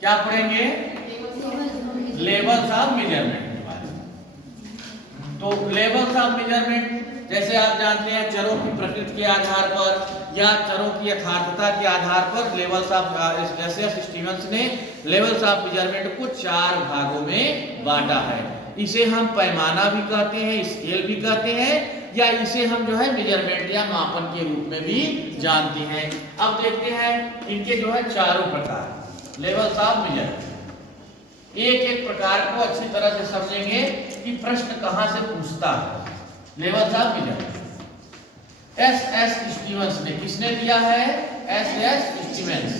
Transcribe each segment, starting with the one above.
क्या पढ़ेंगे? Levels of measurement. तो लेवल्स ऑफ मेजरमेंट जैसे आप जानते हैं चरों की प्रकृति के आधार पर या चरों की यथार्थता के आधार पर लेवल्स ऑफ एस स्टीवंस ने लेवल्स ऑफ मेजरमेंट को 4 भागों में बांटा है। इसे हम पैमाना भी कहते हैं, स्केल भी कहते हैं, या इसे हम जो है मेजरमेंट या मापन के रूप में भी जानते हैं। अब देखते हैं इनके जो है चारों प्रकार लेवल्स ऑफ मेजरमेंट। एक एक प्रकार को अच्छी तरह से समझेंगे कि प्रश्न कहां से पूछता है। Levels of measurement S Stevens ने, किसने दिया है? S Stevens.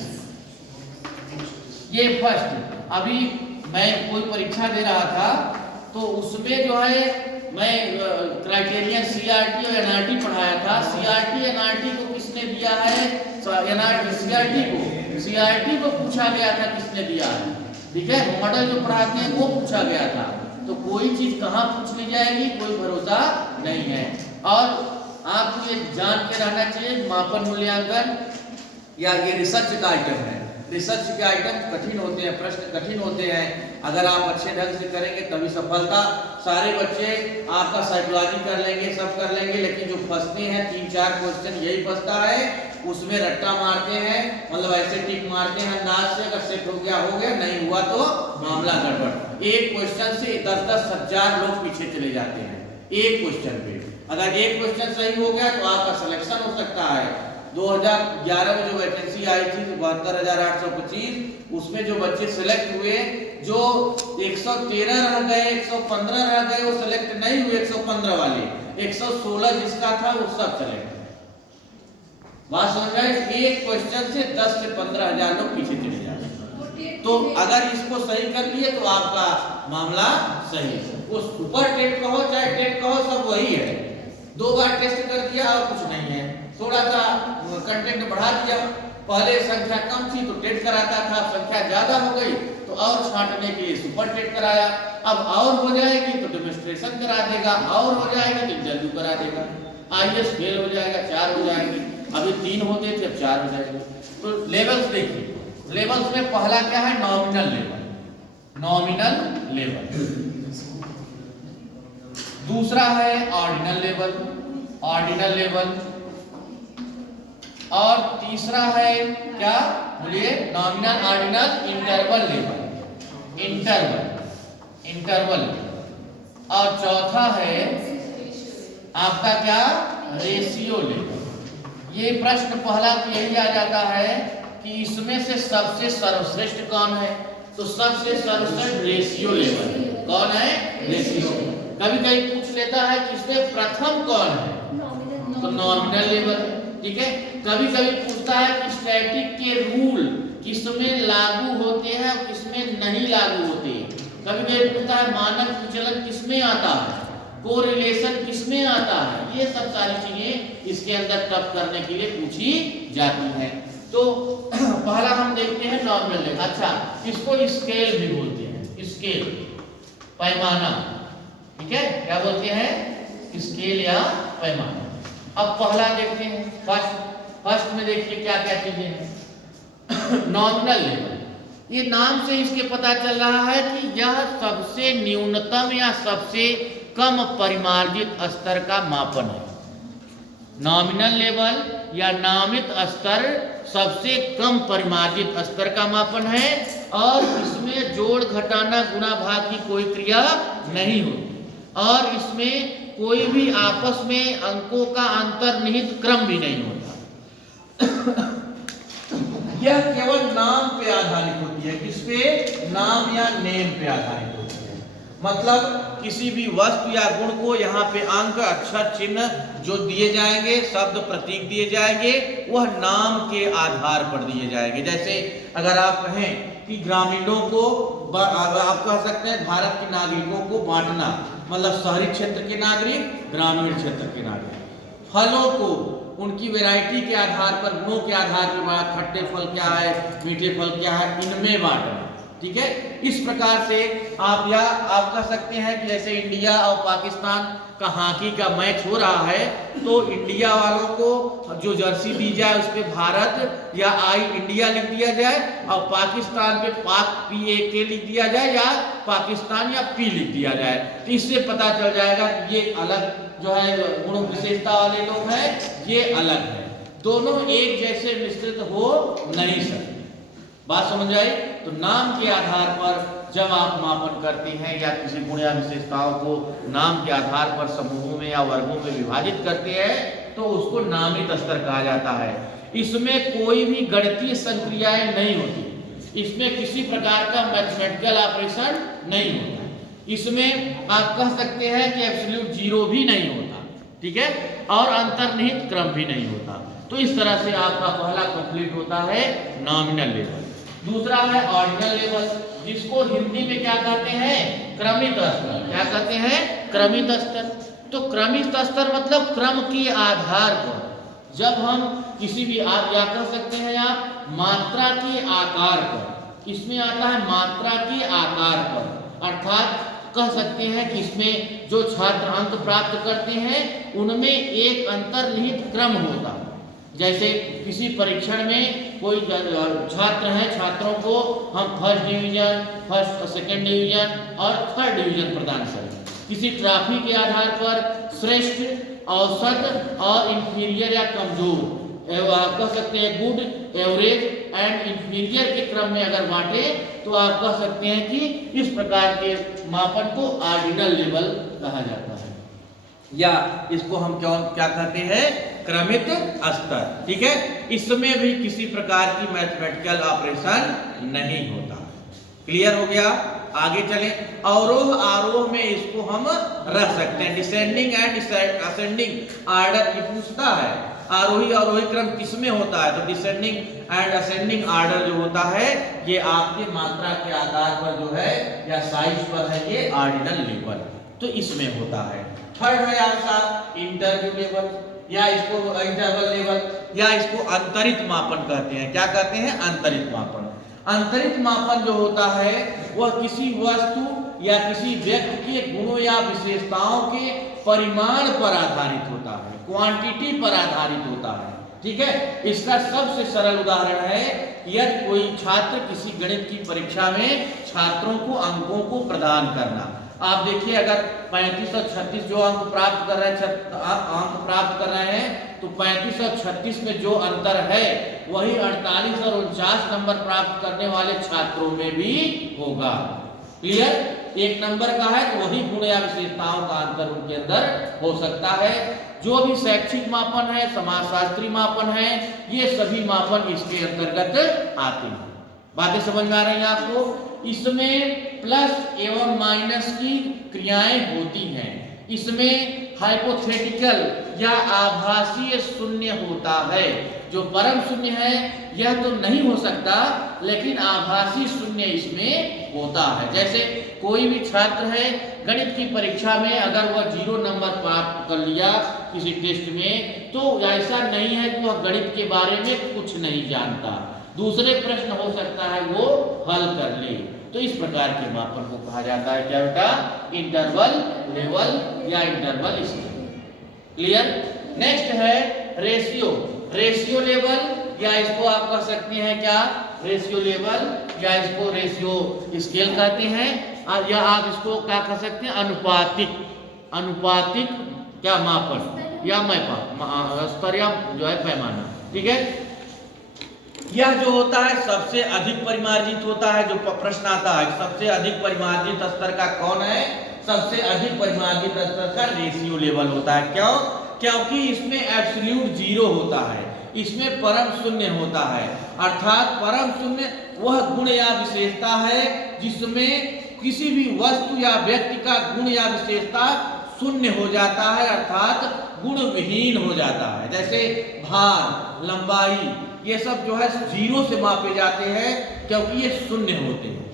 ये फर्स्ट, अभी मैं कोई परीक्षा दे रहा था तो उसमें जो है मैं क्राइटेरियन सीआरटी और एनआरटी पढ़ाया था। सीआरटी एनआरटी को किसने दिया है? सीआरटी को पूछा गया था किसने दिया है, ठीक है। मॉडल जो पढ़ाते हैं वो पूछा गया था। तो कोई चीज कहाँ पूछ ली जाएगी कोई भरोसा नहीं है। और आपको ये जान के रहना चाहिए मापन मूल्यांकन या ये रिसर्च का आइटम है। रिसर्च के आइटम कठिन होते हैं, प्रश्न कठिन होते हैं। अगर आप अच्छे ढंग से करेंगे तभी सफलता। सारे बच्चे आपका साइकोलॉजी कर लेंगे, सब कर लेंगे, लेकिन जो फंसते हैं 3-4 क्वेश्चन यही फंसता है, उसमें रट्टा मारते हैं, मतलब ऐसे टिक मारते हैं अंदाज से, अगर सेट हो गया, नहीं हुआ तो मामला गड़बड़। एक क्वेश्चन से 10-10 हजार लोग पीछे चले जाते हैं एक क्वेश्चन पे। अगर एक क्वेश्चन सही हो गया तो आपका सिलेक्शन हो सकता है। 2011 में जो वैकेंसी आई थी 72,825, उसमें जो बच्चे सिलेक्ट हुए, जो 113 रह गए, 115 रह गए, वो सिलेक्ट नहीं हुए 115 वाले, 116 जिसका था वो सब चले गए। बात समझ रहे? एक क्वेश्चन से 10 से 15 हजार लोग पीछे चले जाते। तो अगर इसको सही कर लिए तो आपका मामला सही है। वो सुपर टेट कहो चाहे टेट कहो सब वही है। 2 बार टेस्ट कर दिया और कुछ नहीं है, थोड़ा सा कंटेंट बढ़ा दिया। पहले संख्या कम थी तो टेट कराता था, संख्या ज्यादा हो गई तो और छांटने के लिए सुपर टेट कराया। अब और हो जाएगी तो डेमोन्स्ट्रेशन करा देगा, और हो जाएगी तो इंटरव्यू करा देगा। आईएएस फेल हो जाएगा, 4 हो जाएंगे, अभी 3 होते थे अब 4 हो जाएंगे। तो लेवल्स देखिए, लेवल्स में पहला क्या है? Nominal level. Nominal level. दूसरा है ऑर्डिनल लेवल, ऑर्डिनल लेवल। और तीसरा है क्या? बोलिए। Nominal, ordinal, interval level, interval. और चौथा है आपका क्या? Ratio level. ये प्रश्न पहला तो यही आ जाता है कि इसमें से सबसे सर्वश्रेष्ठ कौन है? तो सबसे सर्वश्रेष्ठ रेशियो लेवल। कौन है? रेशियो। कभी कभी पूछ लेता है कि इसमें प्रथम कौन है? तो नॉमिनल लेवल, ठीक है। कभी कभी पूछता है कि स्टैटिक के रूल किसमें लागू होते हैं और किसमें नहीं लागू होते हैं। कभी कभी पूछता है मानक विचलन किसमें आता है, कोरिलेशन किसमें आता है। ये सब सारी चीजें इसके अंदर टफ करने के लिए पूछी जाती हैं। तो पहला हम देखते हैं नॉमिनल लेवल। अच्छा, इसको स्केल भी बोलते हैं, स्केल, पैमाना, ठीक है। क्या बोलते हैं? स्केल या पैमाना। अब पहला देखते हैं, फर्स्ट में देखिए क्या क्या चीजें हैं। नॉमिनल लेवल, ये नाम से इसके पता चल रहा है कि यह सबसे न्यूनतम या सबसे कम परिमार्जित स्तर का मापन है। नॉमिनल लेवल या नामित स्तर सबसे कम परिमार्जित स्तर का मापन है और इसमें जोड़, घटाना, गुणा, भाग की कोई क्रिया नहीं होती और इसमें कोई भी आपस में अंकों का अंतर्निहित क्रम भी नहीं होता। यह केवल नाम पे आधारित होती है। किस पे? नाम या नेम पे आधारित होती है। मतलब किसी भी वस्तु या गुण को यहाँ पे अंक, अक्षर, चिन्ह जो दिए जाएंगे, शब्द, प्रतीक दिए जाएंगे, वह नाम के आधार पर दिए जाएंगे। जैसे अगर आप कहें कि ग्रामीणों को, आप कह सकते हैं भारत के नागरिकों को बांटना, मतलब शहरी क्षेत्र के नागरिक, ग्रामीण क्षेत्र के नागरिक। फलों को उनकी वैरायटी के आधार पर, गुणों के आधार पर, खट्टे फल क्या है, मीठे फल क्या है, इनमें बांटना। ठीक है। इस प्रकार से आप कह सकते हैं कि जैसे इंडिया और पाकिस्तान का हॉकी का मैच हो रहा है, तो इंडिया वालों को जो जर्सी दी जाए उस पे भारत या आई इंडिया लिख दिया जाए, और पाकिस्तान पे पाक PAK लिख दिया जाए, या पाकिस्तान या P लिख दिया जाए। तो इससे पता चल जाएगा कि ये अलग जो है गुण विशेषता वाले लोग हैं, ये अलग है। दोनों एक जैसे मिश्रित हो नहीं सकते। बात समझ आई? तो नाम के आधार पर जब आप मापन करते हैं या किसी गुण या विशेषताओं को नाम के आधार पर समूहों में या वर्गों में विभाजित करते हैं, तो उसको नामित स्तर कहा जाता है। इसमें कोई भी गणितीय संक्रियाएं नहीं होती, इसमें किसी प्रकार का मैथमेटिकल ऑपरेशन नहीं होता, इसमें आप कह सकते हैं कि एब्सोल्यूट जीरो भी नहीं होता, ठीक है, और अंतर्निहित क्रम भी नहीं होता। तो इस तरह से आपका पहला कंप्लीट होता है नॉमिनल लेवल। दूसरा है ऑर्डिनल लेवल, जिसको हिंदी में क्या कहते हैं? क्रमित स्तर। क्या कहते हैं? क्रमित स्तर। तो क्रमित स्तर मतलब क्रम के आधार पर जब हम किसी भी, आप क्या कह सकते हैं, आप मात्रा के आकार पर, इसमें आता है मात्रा के आकार पर, अर्थात कह सकते हैं कि इसमें जो छात्र अंक प्राप्त करते हैं उनमें एक अंतर्निहित क्रम होता है। जैसे किसी परीक्षण में कोई छात्र हैं, छात्रों को हम फर्स्ट डिवीजन, सेकंड डिवीजन और थर्ड डिवीजन प्रदान करें। किसी ट्रॉफी के आधार पर श्रेष्ठ, औसत और इंफीरियर या कमजोर, आप कह सकते हैं गुड, एवरेज एंड इंफीरियर के क्रम में अगर बांटे, तो आप कह सकते हैं कि इस प्रकार के मापन को ऑर्डिनल लेवल कहा जाता है, या इसको हम क्या कहते हैं? क्रमित स्तर, ठीक है। इसमें भी किसी प्रकार की मैथमेटिकल ऑपरेशन नहीं होता। क्लियर हो गया? आगे चलें। अवरोह आरोह में इसको हम रख सकते हैं, डिसेंडिंग एंड असेंडिंग ऑर्डर। ये पूछता है आरोही अवरोही क्रम किसमें होता है, तो डिसेंडिंग एंड असेंडिंग ऑर्डर जो होता है ये आपके मात्रा के आधार पर जो है या साइज पर है, ये ऑर्डिनल लेवल, तो इसमें होता है। थर्ड है आपका इंटरव्यू लेवल, या इसको इंटरवल लेवल, या इसको अंतरित मापन कहते हैं। क्या कहते हैं? अंतरित मापन। अंतरित मापन जो होता है वह किसी वस्तु या किसी व्यक्ति के गुणों या विशेषताओं के परिमाण पर आधारित होता है, क्वांटिटी पर आधारित होता है, ठीक है। इसका सबसे सरल उदाहरण है यदि कोई छात्र किसी गणित की परीक्षा में छात्रों को अंकों को प्रदान करना। आप देखिए, अगर 35 और 36 जो अंक प्राप्त कर रहे हैं, तो 35 और 36 में जो अंतर है वही 48 और 49 नंबर प्राप्त करने वाले छात्रों में भी होगा। क्लियर? एक नंबर का है तो वही गुण या विशेषताओं का अंतर उनके अंदर हो सकता है। जो भी शैक्षिक मापन है, समाजशास्त्री मापन है, ये सभी मापन इसके अंतर्गत आते हैं। बातें समझ में आ रही हैं आपको? इसमें प्लस एवं माइनस की क्रियाएं होती हैं। इसमें हाइपोथेटिकल या आभासीय शून्य होता है। जो परम शून्य है यह तो नहीं हो सकता, लेकिन आभासी शून्य इसमें होता है। जैसे कोई भी छात्र है गणित की परीक्षा में अगर वह 0 नंबर प्राप्त कर लिया किसी टेस्ट में, तो ऐसा नहीं है कि वह गणित के बारे में कुछ नहीं जानता, दूसरे प्रश्न हो सकता है वो हल कर ले। तो इस प्रकार के मापन को कहा जाता है क्या बेटा? इंटरवल लेवल या इंटरवल स्केल। क्लियर? नेक्स्ट है रेशियो। रेशियो लेवल, या इसको आप कह सकते हैं क्या? रेशियो लेवल, या इसको रेशियो स्केल कहते हैं, या आप इसको क्या कह सकते हैं? अनुपातिक क्या मापन या स्तर या जो है पैमाना, ठीक है। यह जो होता है सबसे अधिक परिमार्जित होता है। जो प्रश्न आता है सबसे अधिक परिमार्जित स्तर का कौन है? सबसे अधिक परिमार्जित स्तर का रेशियो लेवल होता है। क्यों? क्योंकि इसमें एब्सोल्यूट जीरो होता है, इसमें परम शून्य होता है। अर्थात परम शून्य वह गुण या विशेषता है जिसमें किसी भी वस्तु या व्यक्ति का गुण या विशेषता शून्य हो जाता है, अर्थात गुण विहीन हो जाता है। जैसे भार, लंबाई, ये सब जो है जीरो से मापे जाते हैं क्योंकि ये शून्य होते हैं,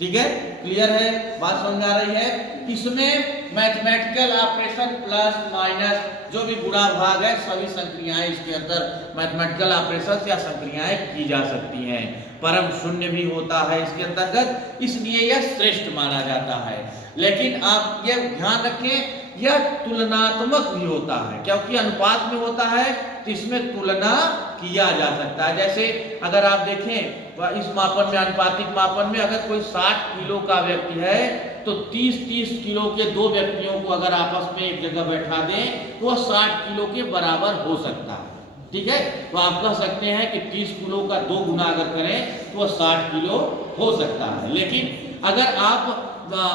ठीक है। क्लियर है, बात समझ आ रही है। इसमें मैथमेटिकल ऑपरेशन प्लस माइनस जो भी गुणा भाग है सभी संक्रियाएं इसके अंदर मैथमेटिकल ऑपरेशन या संक्रियाएं की जा सकती हैं। परम शून्य भी होता है इसके अंतर्गत, इसलिए यह श्रेष्ठ माना जाता है। लेकिन आप यह ध्यान रखें यह तुलनात्मक भी होता है, क्योंकि अनुपात में होता है तो इसमें तुलना किया जा सकता है। जैसे अगर आप देखें इस मापन में, अनुपातिक मापन में, अगर कोई 60 किलो का व्यक्ति है तो 30-30 किलो के दो व्यक्तियों को अगर आपस में एक जगह बैठा दें तो वह 60 किलो के बराबर हो सकता है। ठीक है, तो आप कह सकते हैं कि 30 किलो का 2 गुना अगर करें तो वह 60 किलो हो सकता है। लेकिन अगर आप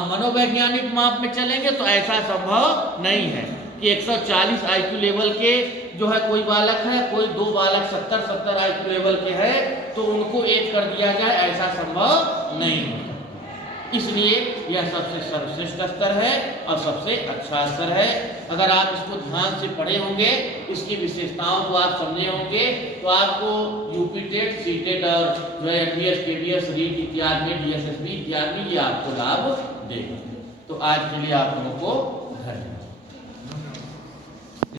मनोवैज्ञानिक माप में चलेंगे तो ऐसा संभव नहीं है कि 140 IQ लेवल के जो है कोई बालक है, कोई दो बालक 70-70 IQ लेवल के है तो उनको एक कर दिया जाए, ऐसा संभव नहीं है। इसलिए यह सबसे सर्वश्रेष्ठ स्तर है और सबसे अच्छा स्तर है। अगर आप इसको ध्यान से पढ़े होंगे, इसकी विशेषताओं को आप समझे होंगे तो आपको यूपी टेट, सी टेट और जो है एनडीएस, केडीएस, रीट इत्यादि में, डीएसएसबी इत्यादि में ये आपको लाभ देगा। तो आज के लिए आप लोगों को धन्यवाद।